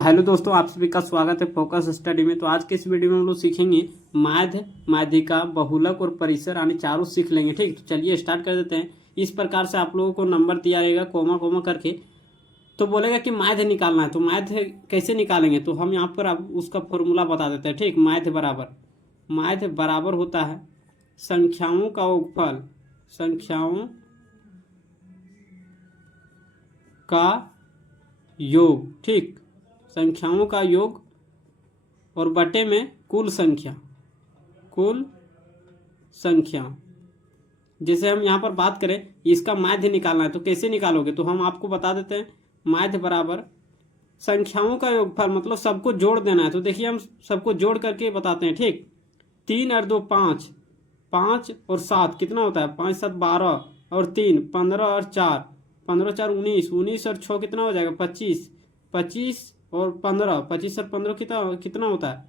Hello दोस्तों, आप सभी का स्वागत है फोकस स्टडी में। तो आज के इस वीडियो में हम लोग सीखेंगे माध्य, माध्यिका, बहुलक और परिसर यानी चारों सीख लेंगे। ठीक, तो चलिए स्टार्ट कर देते हैं। इस प्रकार से आप लोगों को नंबर दिया रहेगा कोमा कोमा करके, तो बोलेगा कि माध्य निकालना है। तो माध्य कैसे निकालेंगे, तो हम यहाँ पर आप उसका फॉर्मूला बता देते हैं। ठीक, माध्य बराबर होता है संख्याओं का योगफल, संख्याओं का योग। ठीक, संख्याओं का योग और बटे में कुल संख्या, कुल संख्या। जैसे हम यहाँ पर बात करें, इसका माध्य निकालना है तो कैसे निकालोगे, तो हम आपको बता देते हैं। माध्य बराबर संख्याओं का योगफल, मतलब सबको जोड़ देना है। तो देखिए हम सबको जोड़ करके बताते हैं। ठीक, 3 और 2 5, 5 और 7 कितना होता है, 5 7 12 और 3 15 और 4 15 4 19, 19 और 6 कितना हो जाएगा 25, 25 और 15, 25 और 15 कितना कितना होता है,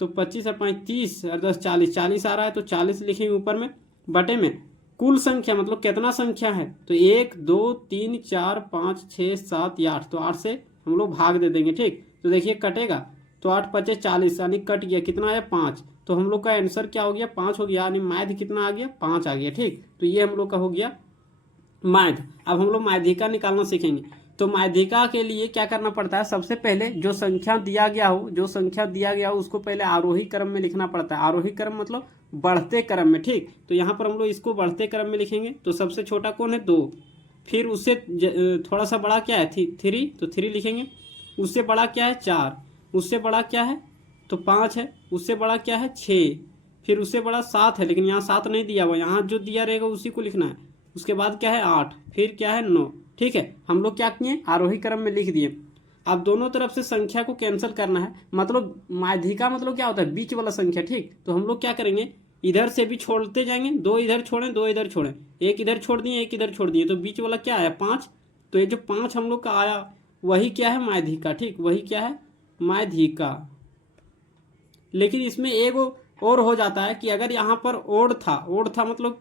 तो 25 और 5 30 और 10 40, 40 आ रहा है तो 40 लिखेंगे ऊपर में। बटे में कुल संख्या, मतलब कितना संख्या है, तो 1 2 3 4 5 6 7 या 8, तो 8 से हम लोग भाग दे देंगे। ठीक, तो देखिए कटेगा, तो 8 5 40 यानी कट गया, कितना आया 5। तो हम लोग का आंसर क्या हो गया, 5 हो गया, यानी माध्य कितना आ गया, 5 आ गया। ठीक, तो ये हम लोग का हो गया माध्य। अब हम लोग माध्यिका निकालना सीखेंगे। तो माध्यिका के लिए क्या करना पड़ता है, सबसे पहले जो संख्या दिया गया हो, उसको पहले आरोही क्रम में लिखना पड़ता है। आरोही क्रम मतलब बढ़ते क्रम में। ठीक, तो यहाँ पर हम लोग इसको बढ़ते क्रम में लिखेंगे। तो सबसे छोटा कौन है, 2, फिर उससे थोड़ा सा बड़ा क्या है, 3, तो 3 लिखेंगे। उससे बड़ा क्या है, 4, उससे बड़ा क्या है, तो 5 है। उससे बड़ा क्या है, 6, फिर उससे बड़ा 7 है, लेकिन यहाँ 7 नहीं दिया हुआ, यहाँ जो दिया रहेगा उसी को लिखना है। उसके बाद क्या है 8, फिर क्या है 9। ठीक है, हम लोग क्या किए, आरोही क्रम में लिख दिए। अब दोनों तरफ से संख्या को कैंसिल करना है, मतलब माध्यिका मतलब क्या होता है, बीच वाला संख्या। ठीक, तो हम लोग क्या करेंगे, इधर से भी छोड़ते जाएंगे, 2 इधर छोड़ें 2 इधर छोड़ें, 1 इधर छोड़ दिए 1 इधर छोड़ दिए, तो बीच वाला क्या आया 5। तो ये जो 5 हम लोग का आया वही क्या है, माध्यिका। ठीक, वही क्या है, माध्यिका। लेकिन इसमें एक और हो जाता है कि अगर यहाँ पर ओड था मतलब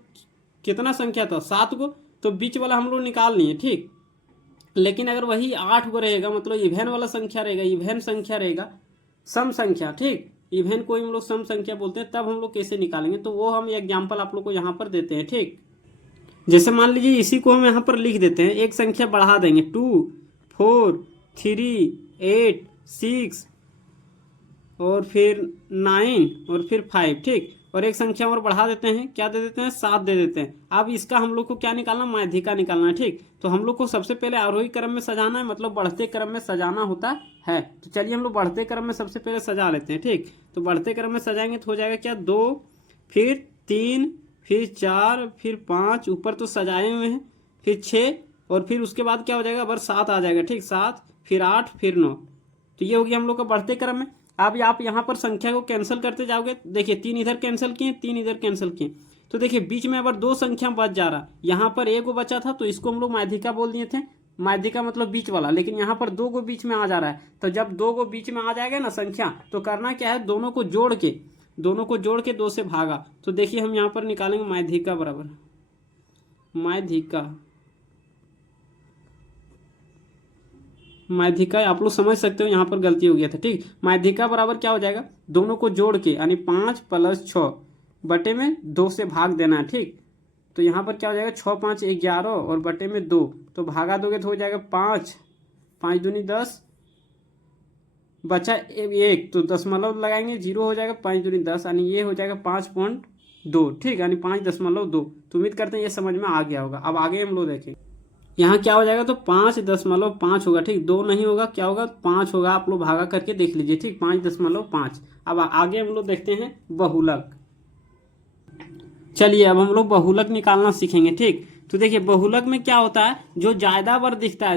कितना संख्या था, 7 को, तो बीच वाला हम लोग निकाल लिए। ठीक, लेकिन अगर वही 8 को रहेगा, मतलब इवेन वाला संख्या रहेगा, इवेन संख्या रहेगा, सम संख्या। ठीक, इवेन को हम लोग सम संख्या बोलते हैं, तब हम लोग कैसे निकालेंगे, तो वो हम एग्जाम्पल आप लोग को यहाँ पर देते हैं। ठीक, जैसे मान लीजिए इसी को हम यहाँ पर लिख देते हैं, एक संख्या बढ़ा देंगे, 2 4 3 8 6 और फिर 9 और फिर 5। ठीक, और एक संख्या और बढ़ा देते हैं, क्या दे देते हैं, 7 दे देते हैं। अब इसका हम लोग को क्या निकालना, माध्यिका निकालना है। ठीक, तो हम लोग को सबसे पहले आरोही क्रम में सजाना है, मतलब बढ़ते क्रम में सजाना होता है। तो चलिए हम लोग बढ़ते क्रम में सबसे पहले सजा लेते हैं। ठीक, तो बढ़ते क्रम में सजाएंगे तो हो जाएगा क्या, 2 फिर 3 फिर 4 फिर 5, ऊपर तो सजाए हुए हैं, फिर 6 और फिर उसके बाद क्या हो जाएगा, अबर 7 आ जाएगा। ठीक, 7 फिर 8 फिर 9, तो ये हो गया हम लोग का बढ़ते क्रम में। अब आप यहाँ पर संख्या को कैंसिल करते जाओगे, देखिए 3 इधर कैंसिल किए, 3 इधर कैंसिल किए, तो देखिए बीच में अगर 2 संख्या बच जा रहा, यहाँ पर 1 बचा था तो इसको हम लोग माध्यिका बोल दिए थे। माध्यिका मतलब बीच वाला, लेकिन यहाँ पर 2 को बीच में आ जा रहा है, तो जब 2 को बीच में आ जाएगा ना संख्या, तो करना क्या है, दोनों को जोड़ के 2 से भागा। तो देखिए हम यहाँ पर निकालेंगे माध्यिका बराबर माध्यिका, आप लोग समझ सकते हो यहाँ पर गलती हो गया था। ठीक, माध्यिका बराबर क्या हो जाएगा, दोनों को जोड़ के यानी 5 + 6 बटे में 2 से भाग देना है। ठीक, तो यहाँ पर क्या हो जाएगा, 6 5 11 और बटे में 2, तो भागा दोगे तो हो जाएगा 5 5 दूनी 10, बचा 1, तो दशमलव लगाएंगे 0 हो जाएगा, 5 दूनी 10 यानी ये हो जाएगा 5.2। ठीक, यानी 5.2। तो उम्मीद करते हैं ये समझ में आ गया होगा। अब आगे हम लोग देखेंगे, यहाँ क्या हो जाएगा, तो 5.5 होगा। ठीक, 2 नहीं होगा, क्या होगा 5 होगा, आप लोग भागा करके देख लीजिए। ठीक, 5.5। अब आगे हम लोग देखते हैं बहुलक। चलिए अब हम लोग बहुलक निकालना सीखेंगे। ठीक, तो देखिए बहुलक में क्या होता है, जो ज्यादा बार दिखता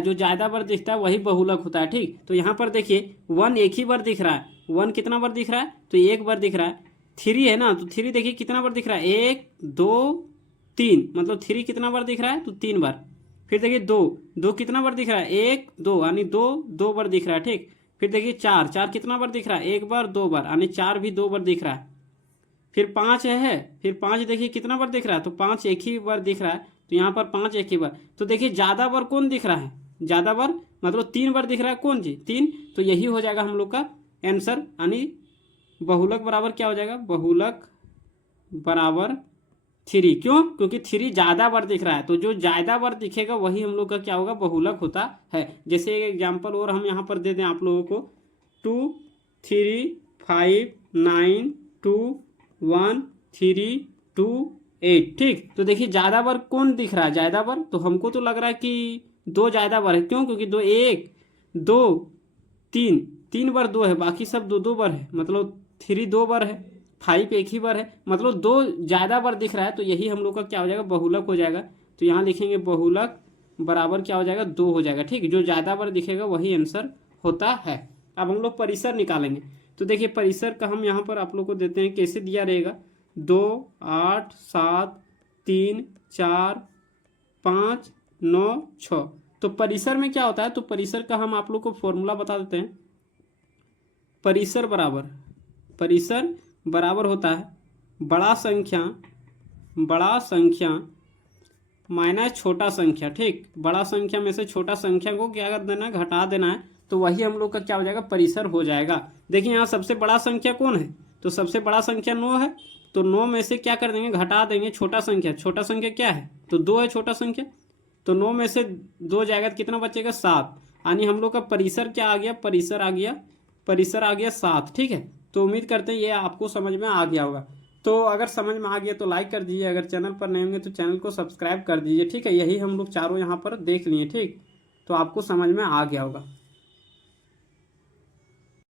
है वही बहुलक होता है। ठीक, तो यहाँ पर देखिए 1 एक ही बार दिख रहा है, 1 कितना बार दिख रहा है, तो 1 बार दिख रहा है। 3 है ना, तो 3 देखिए कितना बार दिख रहा है, 1 2 3, मतलब 3 कितना बार दिख रहा है, तो 3 बार। फिर देखिए 2 कितना बार दिख रहा है, 1 2 यानी 2 बार दिख रहा है। ठीक, फिर देखिए 4 कितना बार दिख रहा है, 1 बार 2 बार, यानी 4 भी 2 बार दिख रहा है। फिर 5 है, फिर 5 देखिए कितना बार दिख रहा है, तो 5 एक ही बार दिख रहा है, तो यहाँ पर 5 एक ही बार। तो देखिए ज्यादा बार कौन दिख रहा है, ज्यादा बार मतलब 3 बार दिख रहा है कौन चीज 3, तो यही हो जाएगा हम लोग का आंसर, यानी बहुलक बराबर क्या हो जाएगा, बहुलक बराबर 3। क्यों, क्योंकि 3 ज़्यादा बार दिख रहा है, तो जो ज़्यादा बार दिखेगा वही हम लोग का क्या होगा, बहुलक होता है। जैसे एक एग्जाम्पल और हम यहाँ पर दे दें आप लोगों को, 2 3 5 9 2 1 3 2 8। ठीक, तो देखिए ज़्यादा बार कौन दिख रहा है, ज़्यादा बार तो हमको तो लग रहा है कि 2 ज़्यादा बार है। क्यों, क्योंकि 2 1 2 3 3 बार 2 है, बाकी सब 2 2 बार है, मतलब 3 2 बार है, 5 एक ही बार है, मतलब 2 ज़्यादा बार दिख रहा है, तो यही हम लोग का क्या हो जाएगा, बहुलक हो जाएगा। तो यहाँ लिखेंगे बहुलक बराबर क्या हो जाएगा, 2 हो जाएगा। ठीक, जो ज़्यादा बार दिखेगा वही आंसर होता है। अब हम लोग परिसर निकालेंगे, तो देखिए परिसर का हम यहाँ पर आप लोग को देते हैं, कैसे दिया रहेगा, 2 8 7 3 4 5 9 6। तो परिसर में क्या होता है, तो परिसर का हम आप लोग को फॉर्मूला बता देते हैं। परिसर बराबर होता है बड़ा संख्या माइनस छोटा संख्या। ठीक, बड़ा संख्या में से छोटा संख्या को क्या कर देना है, घटा देना है, तो वही हम लोग का क्या हो जाएगा, परिसर हो जाएगा। देखिए यहाँ सबसे बड़ा संख्या कौन है, तो सबसे बड़ा संख्या 9 है, तो 9 में से क्या कर देंगे, घटा देंगे छोटा संख्या क्या है, तो 2 है छोटा संख्या, तो 9 में से 2 जाएगा तो कितना बचेगा, 7। यानी हम लोग का परिसर क्या आ गया, परिसर आ गया 7। ठीक है, तो उम्मीद करते हैं ये आपको समझ में आ गया होगा। तो अगर समझ में आ गया तो लाइक कर दीजिए, अगर चैनल पर नए होंगे तो चैनल को सब्सक्राइब कर दीजिए। ठीक है, यही हम लोग चारों यहाँ पर देख लिए। ठीक, तो आपको समझ में आ गया होगा।